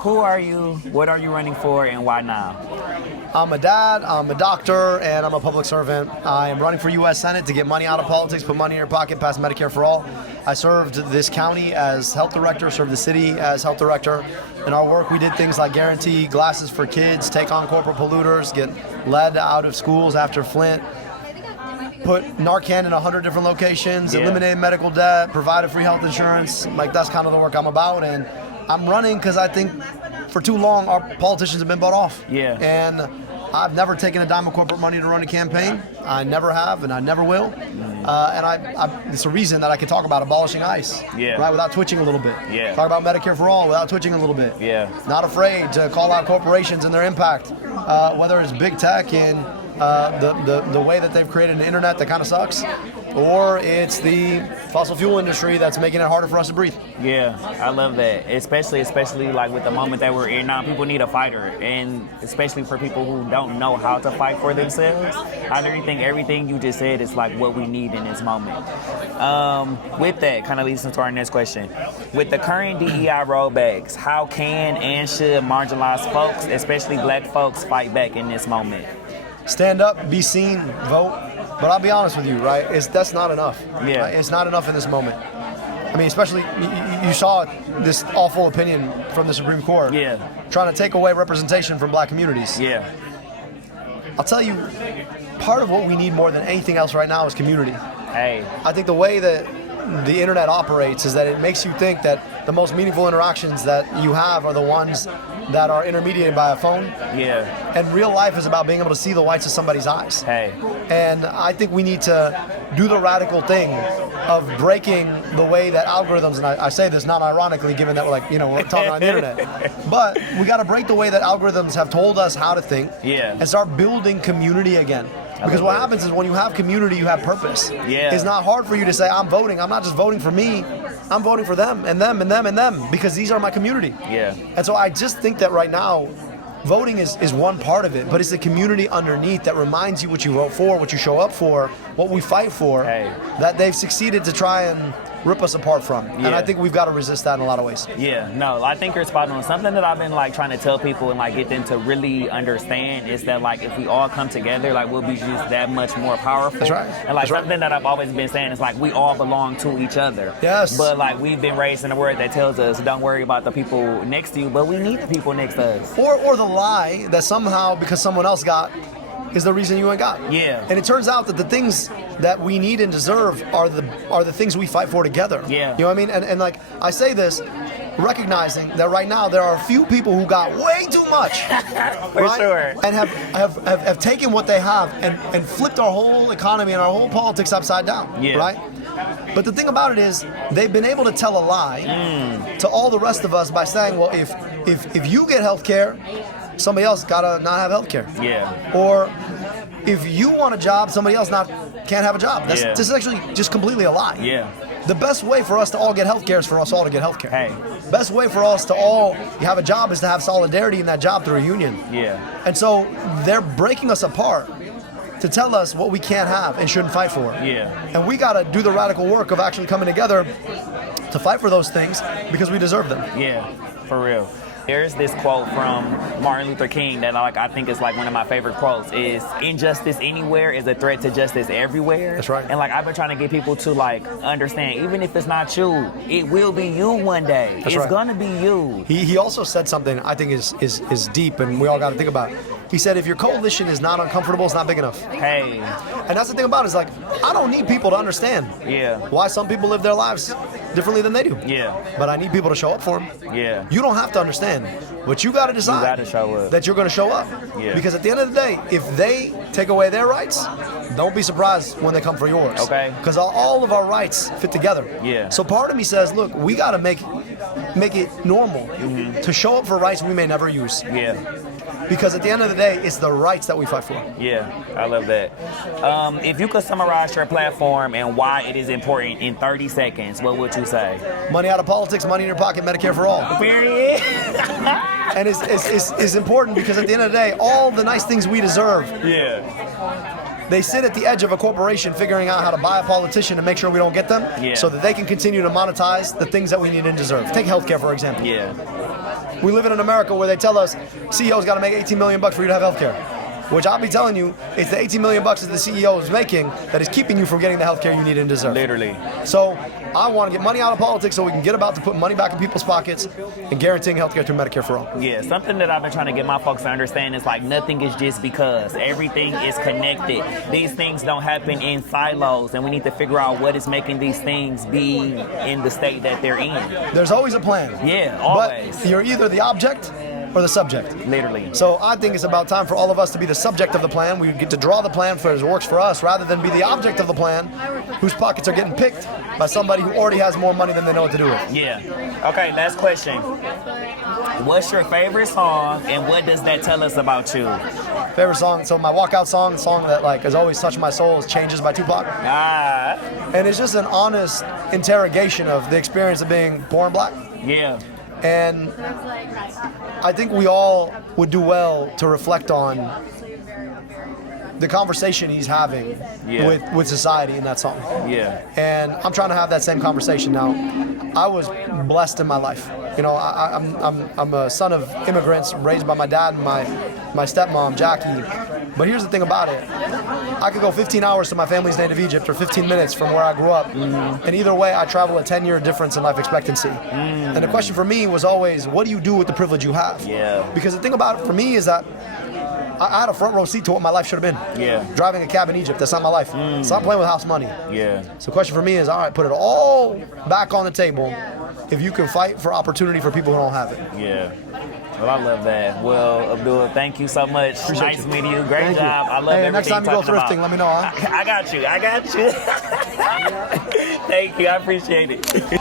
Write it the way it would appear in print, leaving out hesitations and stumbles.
Who are you? What are you running for, and why now? I'm a dad, I'm a doctor, and I'm a public servant. I am running for U.S. Senate to get money out of politics, put money in your pocket, pass Medicare for all. I served this county as health director, served the city as health director. In our work, we did things like guarantee glasses for kids, take on corporate polluters, get lead out of schools after Flint, put Narcan in 100 different locations, eliminate medical debt, provide free health insurance. Like, that's kind of the work I'm about. And I'm running because I think for too long our politicians have been bought off. Yeah. And I've never taken a dime of corporate money to run a campaign. I never have, and I never will. And it's a reason that I can talk about abolishing ICE, right, without twitching a little bit. Yeah. Talk about Medicare for all without twitching a little bit. Yeah. Not afraid to call out corporations and their impact, whether it's big tech and the way that they've created an internet that kind of sucks, or it's the fossil fuel industry that's making it harder for us to breathe. Yeah, I love that. Especially like with the moment that we're in now, people need a fighter, and especially for people who don't know how to fight for themselves. I really think everything you just said is like what we need in this moment. With that, kind of leads us to our next question. With the current DEI rollbacks, how can and should marginalized folks, especially black folks, fight back in this moment? Stand up, be seen, vote. But I'll be honest with you, right? That's not enough. Yeah. Right? It's not enough in this moment. I mean, especially you saw this awful opinion from the Supreme Court. Yeah. Trying to take away representation from black communities. Yeah. I'll tell you, part of what we need more than anything else right now is community. Hey. I think the way that the internet operates is that it makes you think that the most meaningful interactions that you have are the ones that are intermediated by a phone. Yeah. And real life is about being able to see the whites of somebody's eyes. Hey. And I think we need to do the radical thing of breaking the way that algorithms, and I say this not ironically given that we're talking on the internet, but we got to break the way that algorithms have told us how to think and start building community again. Because what happens is when you have community, you have purpose. Yeah. It's not hard for you to say, I'm voting. I'm not just voting for me. I'm voting for them and them and them and them because these are my community. Yeah. And so I just think that right now, voting is one part of it, but it's the community underneath that reminds you what you vote for, what you show up for, what we fight for, that they've succeeded to try and rip us apart from. And I think we've got to resist that in a lot of ways. Yeah, no, I think you're spot on. Something that I've been like trying to tell people and like get them to really understand is that like if we all come together, like we'll be just that much more powerful. That's right. And like something that I've always been saying is like we all belong to each other. Yes. But like we've been raised in a word that tells us don't worry about the people next to you, but we need the people next to us. Or the lie that somehow because someone else got is the reason you ain't got. Yeah. And it turns out that the things that we need and deserve are the things we fight for together. Yeah. You know what I mean? And like I say this, recognizing that right now there are a few people who got way too much. For sure. And have taken what they have and flipped our whole economy and our whole politics upside down. Yeah. Right? But the thing about it is they've been able to tell a lie to all the rest of us by saying, well, if you get health care, somebody else gotta not have health care. Yeah. Or if you want a job, somebody else can't have a job. This is actually just completely a lie. Yeah. The best way for us to all get health care is for us all to get health care. Hey. Best way for us to all have a job is to have solidarity in that job through a union. Yeah. And so they're breaking us apart to tell us what we can't have and shouldn't fight for. Yeah. And we gotta do the radical work of actually coming together to fight for those things because we deserve them. Yeah, for real. There's this quote from Martin Luther King that I think is like one of my favorite quotes is injustice anywhere is a threat to justice everywhere. That's right. And like I've been trying to get people to like understand, even if it's not you, it will be you one day. It's gonna be you. He also said something I think is deep and we all gotta think about. He said if your coalition is not uncomfortable, it's not big enough. Hey. And that's the thing about it is like I don't need people to understand why some people live their lives differently than they do. Yeah. But I need people to show up for them. Yeah. You don't have to understand, but you got to decide show up. that you're going to show up. Yeah. Because at the end of the day, if they take away their rights, don't be surprised when they come for yours. Okay. Because all of our rights fit together. Yeah. So part of me says, look, we got to make it normal to show up for rights we may never use. Yeah. Because at the end of the day, it's the rights that we fight for. Yeah, I love that. If you could summarize your platform and why it is important in 30 seconds, what would you say? Money out of politics, money in your pocket, Medicare for all. Period. And it's important because at the end of the day, all the nice things we deserve, they sit at the edge of a corporation figuring out how to buy a politician to make sure we don't get them so that they can continue to monetize the things that we need and deserve. Take healthcare, for example. Yeah. we live in an America where they tell us CEOs got to make 18 million bucks for you to have healthcare. Which I'll be telling you, it's the 18 million bucks that the CEO is making that is keeping you from getting the healthcare you need and deserve. Literally. So I want to get money out of politics so we can get about to put money back in people's pockets and guaranteeing healthcare through Medicare for all. Yeah, something that I've been trying to get my folks to understand is like nothing is just because. Everything is connected. These things don't happen in silos, and we need to figure out what is making these things be in the state that they're in. There's always a plan. Yeah, always. But you're either the object or the subject. Literally. So I think it's about time for all of us to be the subject of the plan. We get to draw the plan for as it works for us rather than be the object of the plan whose pockets are getting picked by somebody who already has more money than they know what to do with. Yeah. Okay, last question. What's your favorite song and what does that tell us about you? Favorite song, so my walkout song, song that like has always touched my soul is Changes by Tupac. Ah. And it's just an honest interrogation of the experience of being poor and black. Yeah. And I think we all would do well to reflect on the conversation he's having with society in that song. Yeah. And I'm trying to have that same conversation now. I was blessed in my life. You know, I'm a son of immigrants raised by my dad and my stepmom, Jackie. But here's the thing about it. I could go 15 hours to my family's native Egypt or 15 minutes from where I grew up. Mm-hmm. And either way, I travel a 10-year difference in life expectancy. Mm. And the question for me was always, what do you do with the privilege you have? Yeah. Because the thing about it for me is that I had a front row seat to what my life should have been. Yeah. Driving a cab in Egypt, that's not my life. So I'm playing with house money. Yeah. So the question for me is, all right, put it all back on the table if you can fight for opportunity for people who don't have it. Yeah. Well, I love that. Well, Abdul, thank you so much. Appreciate nice you. meeting you. Great Thank job. You. I love everything. Next time you go thrifting, about. let me know, huh? I got you. Thank you. I appreciate it.